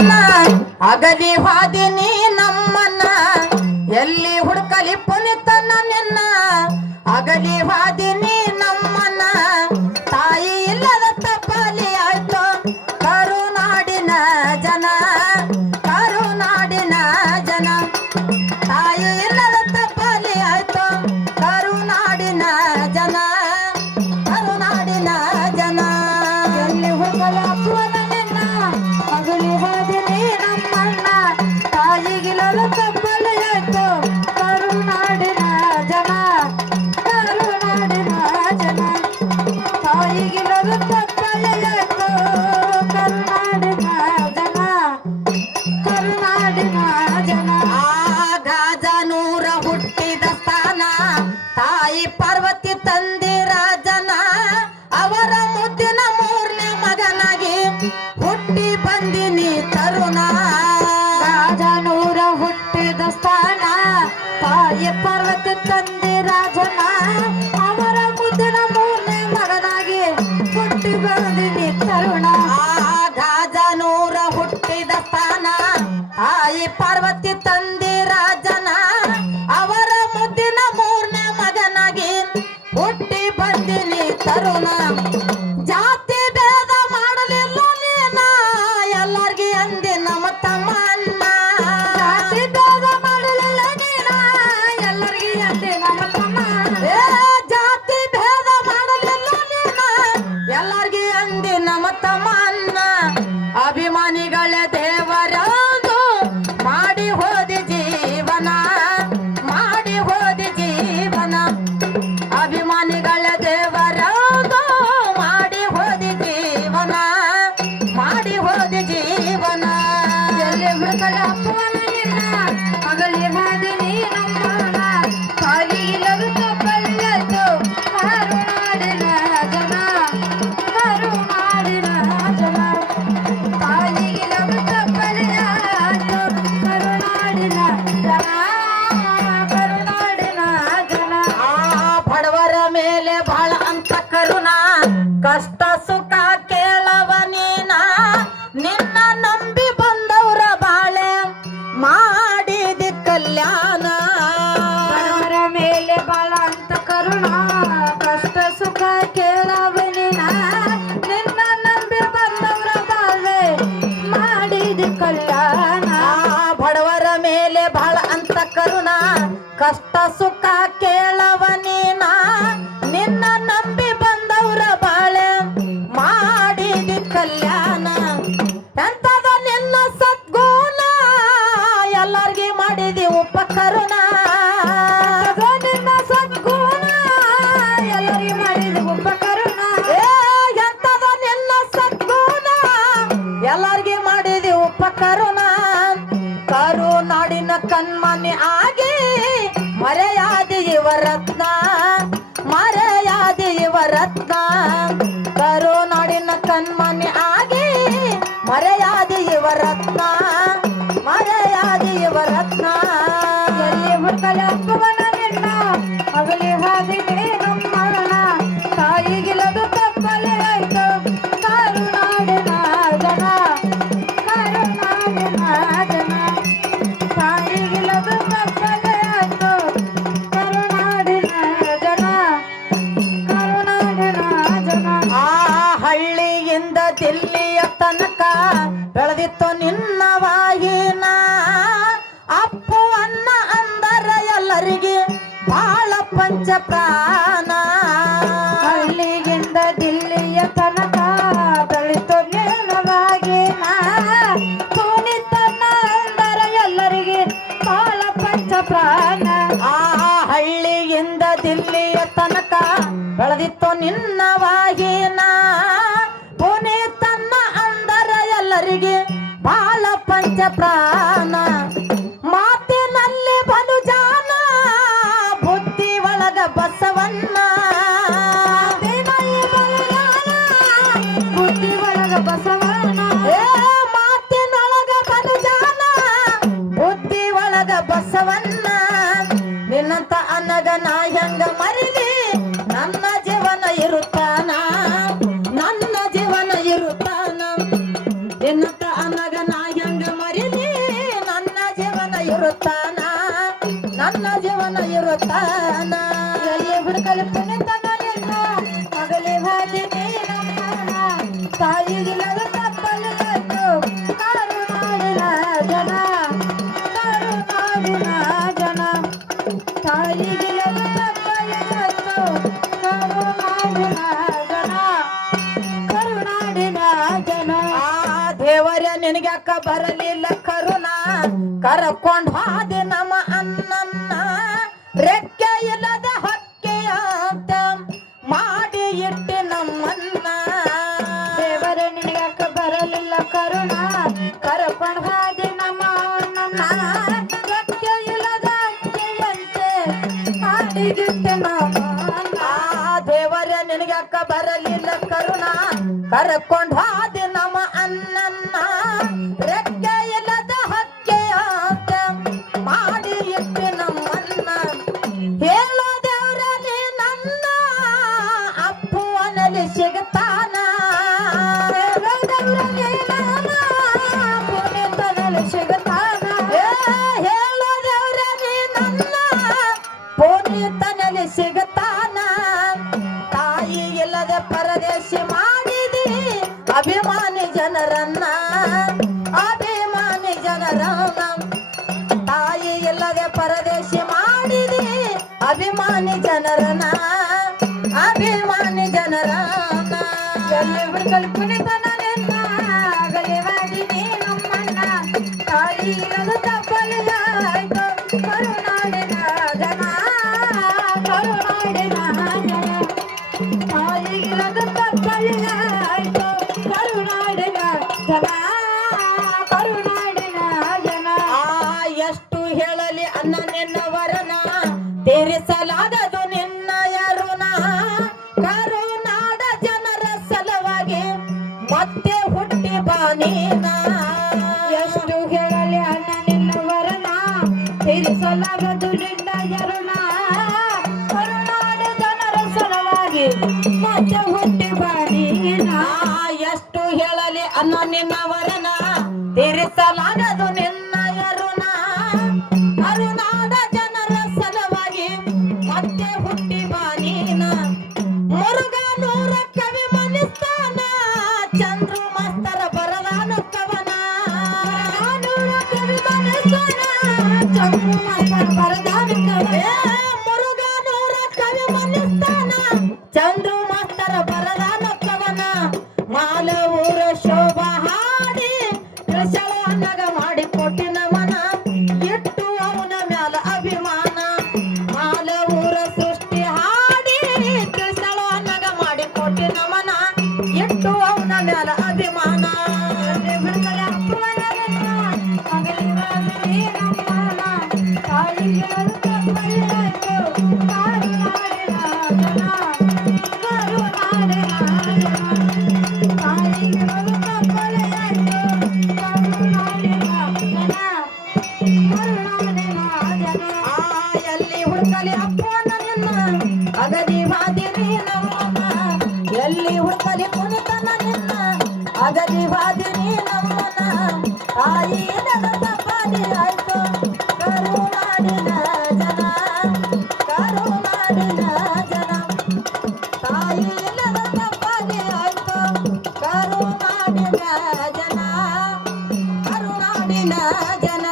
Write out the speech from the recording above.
ಜನ ಅಗಲಿ ಹಾದಿನಿ ನಮ್ಮನ್ನ ಎಲ್ಲಿ ಹುಡುಕಲಿ ಪುನಿತನ ನಿನ್ನ ಅಗಲಿ ಹಾದಿನಿ ನಮ್ಮನ್ನ ತಾಯಿ ಇಲ್ಲದ ತಪ್ಪಲಿ ಆಯ್ತು ಕರುನಾಡಿನ ಜನ ಕರುನಾಡಿನ ಜನ ತಾಯಿ ಇಲ್ಲದ ತಪ್ಪಲಿ ಆಯ್ತು ಕರುನಾಡಿನ ಜನ ಕರುನಾಡಿನ ಜನ ಎಲ್ಲಿ ಹುಡುಕಲ ನಿನ್ನ ಅಗಲಿ ಹಾದಿನಿ ನಮ್ಮನ್ನ ತಾಯಿಗಿಲ್ಲದ ತಪ್ಪಲಿ ಆಯ್ತು ಕರುನಾಡಿನ ಜನ ಕರುನಾಡಿನ ಜನ ತಾಯಿಗಿಲ್ಲದ ತಪ್ಪಲಿ ಆಯ್ತು ಕರುನಾಡಿನ ಜನ ಕರುನಾಡಿನ ಜನ ಗಾಜನೂರ ಹುಟ್ಟಿದ ಸ್ಥಾನ ತಾಯಿ ಪಾರ್ವತಿ ತಂದಿರ ಜನ ಅವರ ಮುದ್ದಿನ ಮೂರನೇ ಮಗನಾಗಿ ಹುಟ್ಟಿ ಬಂದಿನಿ ತರುಣ ಗಾಜನೂರ ಹುಟ್ಟಿದ ಸ್ಥಾನ ತಾಯಿ ಪಾರ್ವತಿ ತಂದಿರ ಜನ ಅವರ ಮುದ್ದಿನ ಮೂರನೇ ಮಗನಾಗಿ ಹುಟ್ಟಿ ಬಂದಿನಿ ತರುಣ ಗಾಜನೂರ ಹುಟ್ಟಿದ ಸ್ಥಾನ ತಾಯಿ ಪಾರ್ವತಿ ತಂದಿರ ಜನ ಅವರ ಮುದ್ದಿನ ಮೂರನೇ ಮಗನಾಗಿ ಹುಟ್ಟಿ ಬಂದಿನಿ ತರುಣ ಜಾತಿ ಭೇದ ಮಾಡಲಿಲ್ಲ ನೀನ ಎಲ್ಲಾರ್ಗಿ ಅಂದಿ ನಮ್ಮ ತಮ್ಮನ್ನ ಜಾತಿ ಭೇದ ಮಾಡಲಿಲ್ಲ ನೀನ ಎಲ್ಲಾರ್ಗಿ ಅಂದಿ ನಮ್ಮ ತಮ್ಮ ಜಾತಿ ಭೇದ ಮಾಡಲಿಲ್ಲ ನೀನ ಎಲ್ಲಾರ್ಗಿ ಅಂದಿ ನಮ್ಮ ತಮ್ಮನ್ನ ಅಭಿಮಾನಿಗಳ ದೇವರಾದು ಮಾಡಿ ಹೋದಿ ಜೀವನ ಮಾಡಿ ಹೋದಿ ಜೀವನ ಅಭಿಮಾನಿಗಳ ದೇವರಾದು ಮಾಡಿ ಹೋದಿ ಜೀವನ ಮಾಡಿ ಹೋದಿ ಜೀವನ ಎಲ್ಲಿ ಹುಡುಕಲ ಅಪ್ಪನ ನಿನ್ನ ಅಗಲಿ ಹಾದಿನಿ ನಮ್ಮನ ತಾಯಿಗಿಲ್ಲದ ತಪ್ಪಲ್ಲಾಯ್ತು ಕರುನಾಡಿನ ಜನ ಕರುನಾಡಿನ ಜನ ತಾಯಿಗಿಲ್ಲದ ತಪ್ಪಲ್ಲಾಯ್ತು ಕರುನಾಡಿನ ಜನ ಕರುನಾಡಿನ ಜನ ಬಡವರ ಮೇಲೆ ಬಾಳ ಅಂತ ಕರುಣ ಕಷ್ಟ ಸುಖ ಕೇಳವ ನೀನ ನಿನ್ನ ನಂಬಿ ಬಂದವರ ಬಾಳೆ ಮಾಡಿದಿ ಕಲ್ಯಾಣ ಬಡವರ ಮೇಲೆ ಬಾಳ ಅಂತ ಕರುಣ ಕಷ್ಟ ಸುಖ ಕೇಳವ ನೀನ ನಿನ್ನ ನಂಬಿ ಬಂದವರ ಬಾಳೆ ಮಾಡಿದಿ ಕಲ್ಯಾಣ ಬಡವರ ಮೇಲೆ ಬಾಳ ಅಂತ ಕರುಣ ಕಷ್ಟ ಸುಖ ಕೇಳವ ನೀನ ನಿನ್ನ ನಂಬಿ ಬಂದವರ ಬಾಳೆ ಮಾಡಿದಿ ಕಲ್ಯಾಣ ಎಂತದ ನಿನ್ನ ಸದ್ಗುಣ ಎಲ್ಲಾರ್ಗಿ ಮಾಡಿದಿ ಉಪಕರುಣ ನಿನ್ನ ಸದ್ಗುಣ ಎಲ್ಲಾರ್ಗಿ ಮಾಡಿದಿ ಉಪಕರುಣ ಎಂತದ ನಿನ್ನ ಸದ್ಗುಣ ಎಲ್ಲಾರ್ಗಿ ಮಾಡಿದಿ ಉಪಕರುಣ ಕರುನಾಡಿನ ಕಣ್ಮನೆ ಆಗಿ ಮರೆಯಾದಿ ಇವರತ್ನ ಮರೆಯಾದಿ ಇವರತ್ನ ಕರುನಾಡಿನ ಕಣ್ಮನೆ ಆಗಿ ಮರೆಯಾದಿ ಇವರತ್ನ ಮರೆಯಾದಿ ಇವರತ್ನ ಎಲ್ಲಿ ಹುಡುಕಲ ಅಪ್ಪವನ ನಿನ್ನ ಅಗಲಿ ಹಾದಿನಿ ನಮ್ಮನ ತಾಯಿಗಿಲ್ಲದು ತಪ್ಪಲೆ ಆಯ್ತು ಕರುನಾಡಿನ ಜನ ಕರುನಾಡಿನ ಜನ ತಾಯಿಗಿಲ್ಲದು ತಪ್ಪಲೆ ಆಯ್ತು ಕರುನಾಡಿನ ಜನ ಕರುನಾಡಿನ ಜನ ಹಳ್ಳಿಯಿಂದ ದಿಲ್ಲಿಯ ತನಕ ಬೆಳೆದಿತ್ತು ನಿನ್ನ ವಾಹಿನ ಅಪ್ಪು ಅನ್ನ ಅಂದರ ಎಲ್ಲರಿಗೆ ಬಾಳ ಪಂಚ ಪ್ರಾಣ ಹಳ್ಳಿಯಿಂದ ದಿಲ್ಲಿಯ ತನಕ ಬೆಳೆದಿತ್ತು ನಿನ್ನ ವಾಹಿನ ಪುನಿತನ ಅಂದರ ಎಲ್ಲರಿಗೆ ಬಾಳ ಪಂಚ ಪ್ರಾಣ ಹಳ್ಳಿಯಿಂದ ದಿಲ್ಲಿಯ ತನಕ ಬೆಳೆದಿತ್ತು ನಿನ್ನ ವಾಹಿನ ಪುನೀತನ್ನ ಅಂದರ ಎಲ್ಲರಿಗೆ ಬಾಳ ಪಂಚ ಪ್ರಾಣ ಮಾತಿನಲ್ಲಿ ಬನುಜಾನ ಬುದ್ಧಿ ಒಳಗ ಬಸವನ್ನ ಬುದ್ಧಿ ಒಳಗ ಬಸವನ್ನ ಮಾತಿನೊಳಗ ಬನುಜಾನ ಬುದ್ಧಿ ಒಳಗ ಬಸವನ್ನ ನಿನ್ನಂತ ಅನ್ನಗ ನಾ ಹೆಂಗ ಮರಿಲಿ ನನ್ನ ಜೀವನ ಇರುತ್ತಾನ ನನ್ನ ಜೀವನ ಇರುತ್ತಾನ ನಿನ್ನಂತ ಅನ್ನಗ ನಾ ಹೆಂಗ ಬರುತ್ತಾನ ನನ್ನ ಜೀವನ ಇರುತ್ತಾನ ಎಲ್ಲಿ ಹುಡುಕಲಿ ಪುನೀತನ ನಿನ್ನ ಮಗಲಿ ಹಾದಿನಿ ನಮ್ಮನ ತಾಯಿಗಿಲ್ಲದ ತಪ್ಪಲಿತ್ತು ಕರುನಾಡಿನ ಜನ ಕರುನಾಡಿನ ಜನ ತಾಯಿಗಿಲ್ಲದ ತಪ್ಪಲಿತ್ತು ಕರುನಾಡಿನ ಜನ ಕರುನಾಡಿನ ಜನ ಆ ದೇವರ ನಿನಗ್ಯಾಕ ಬರಲಿಲ್ಲ ಕರುಣ ಕರಕೊಂಡ್ ಹಾದಿ ನಮ್ಮ ಅನ್ನನ್ನ ರೆಕ್ಕೆ ಇಲ್ಲದ ಹಕ್ಕೆಯ ಅಂತ ಮಾಡಿ ಇಟ್ಟಿ ನಮ್ಮನ್ನ ದೇವರ ನಿನಗ್ಯಾಕ ಬರಲಿಲ್ಲ ಕರುಣ ಕರಕೊಂಡ್ ಹಾದಿ ನಮ್ಮ ಅನ್ನನ್ನ ರೆಕ್ಕೆ ಇಲ್ಲದ ಹಕ್ಕೆಯಂತೆ ಮಾಡಿ ಇಟ್ಟಿ ನಮ್ಮನ್ನ ದೇವರ ನಿನಗ್ಯಾಕ ಬರಲಿಲ್ಲ ಕರುಣ ಕರಕೊಂಡ್ ಹಾದಿ ನಮ್ಮ ಅನ್ನನ್ನ ರೆಕ್ಕೆ ಇಲ್ಲದ ಹಕ್ಕೆಯ ಅಂತ ಮಾಡಿ ಇಟ್ಟಿ ನಮ್ಮನ್ನ ಹೇಳೋ ದೇವ್ರ ನೀ ನನ್ನ ಅಪ್ಪುವನಲ್ಲಿ ಸಿಗತಾನ ಹೇಳೋ ದೇವ್ರ ನೀ ನನ್ನ ಪುನೀತನಲ್ಲಿ ಸಿಗತಾನ ಹೇಳೋ ದೇವ್ರ ನೀ ನನ್ನ ಪುನೀತನಲ್ಲಿ ಸಿಗತಾನ ತಾಯಿ ಇಲ್ಲದೆ ಪರದೇಶಿ ಮಾಡಿದಿ ಅಭಿಮಾನಿ ಜನರನ್ನ ಅಭಿಮಾನಿ ಜನರನ್ನ ತಾಯಿ ಇಲ್ಲದೆ ಪರದೇಶಿ ಮಾಡಿದಿ ಅಭಿಮಾನಿ ಜನರನ್ನ ಅಭಿಮಾನಿ ಜನರನ್ನ ಎಲ್ಲಿ ಹುಡುಕಲು ಪುನೀತನ ನಿನ್ನ ಆಗಲಿ ಮಾಡಿದಿ ನಮ್ಮನ್ನ ತಾಯಿ ಇಲ್ಲದ ತಪ್ಪಲಿಲ್ಲ ಆಯ್ತು ಕರುನಾಡಿನ ಜನ ಕರುನಾಡಿನ ಜನ ತಾಯಿಗಿಲ್ಲದ ತಪ್ಪಲಿಲ್ಲ ಆಯ್ತು ಕರುನಾಡಿನ ಜನ ಕರುನಾಡಿನ ಜನ ಎಷ್ಟು ಹೇಳಲಿ ಅನ್ನ ನಿನ್ನವರನ ತೀರಿಸಲಾಗದು ನಿನ್ನ ಯರುಣ ಕರುನಾಡ ಜನರ ಸಲುವಾಗಿ ಮತ್ತೆ ಹುಟ್ಟಿ ಬಾನೀನ ಎಷ್ಟು ಹೇಳಲಿ ಅನ್ನ ನಿನ್ನವರನ ತೀರಿಸಲಾಗದು ನಿನ್ನ ಯರುಣ ಕರುನಾಡ ಜನರ ಸಲುವಾಗಿ ಮತ್ತೆ ಹುಟ್ಟಿ ಬಾನೀನ ಎಷ್ಟು ಹೇಳಲಿ ಅನ್ನ ನಿನ್ನವರನ ತೀರಿಸಲಾಗದು ನಿನ್ನ ಯರುಣ ಕರುನಾಡ ಜನರ ಸಲುವಾಗಿ ಮತ್ತೆ ಹುಟ್ಟಿ ಬಾನೀನ ಮುರುಘನೂರ ಕವಿ ಮನಿಸ್ತಾನ ಚಂದ್ರು ಮಾಸ್ತರ ಬರದಾನ ಕವನ ಕವಿ ಮನಿಸ್ತಾನ ಚಂದ್ರು ಮಾಸ್ತರ ಬರದಾನ ಕವನ ಮುರುಘನೂರ ಕವಿ ಮನಿಸ್ತಾನ ಚಂದ್ರು ಮಾಸ್ತರ ಬರದಾನ ಕವನ ಮಾಲ ಊರ ಶೋಭಾ ಹಾಡಿ ಕೃಷಳ ಅನ್ನಗ ಮಾಡಿ ಕೊಟ್ಟಿನ ಮನ ಇಟ್ಟು ಅವನ ಮ್ಯಾಲ ಅಭಿಮಾನ ಮಾಲ ಊರ ಸೃಷ್ಟಿ ಹಾಡಿ ಕೃಷಳ ಅನ್ನಗ ಮಾಡಿ ಕೊಟ್ಟಿನ ಮನ ಇಟ್ಟು ಅವನ ಮ್ಯಾಲ ಅಭಿಮಾನ ಎಲ್ಲಿ ಹುಡುಕಲಿ ಅಪ್ಪನ ನಿನ್ನ ಅಗದಿ ವಾದಿನಿ ನಮ್ಮನ ಎಲ್ಲಿ ಹುಡುಕಲಿ ಪುನೀತನ ನಿನ್ನ ಅಗದಿ ವಾದಿನಿ ನಮ್ಮನ ತಾಯಿ ತಪ್ಪಾದಿ ಆಯ್ತು ಕರುನಾಡಿನ ಜನ ಕರುನಾಡಿನ ಜನ ತಾಯಿ ತಪ್ಪಾದಿ ಆಯ್ತು ಕರುನಾಡಿನ ಜನ ಕರುನಾಡಿನ ಜನ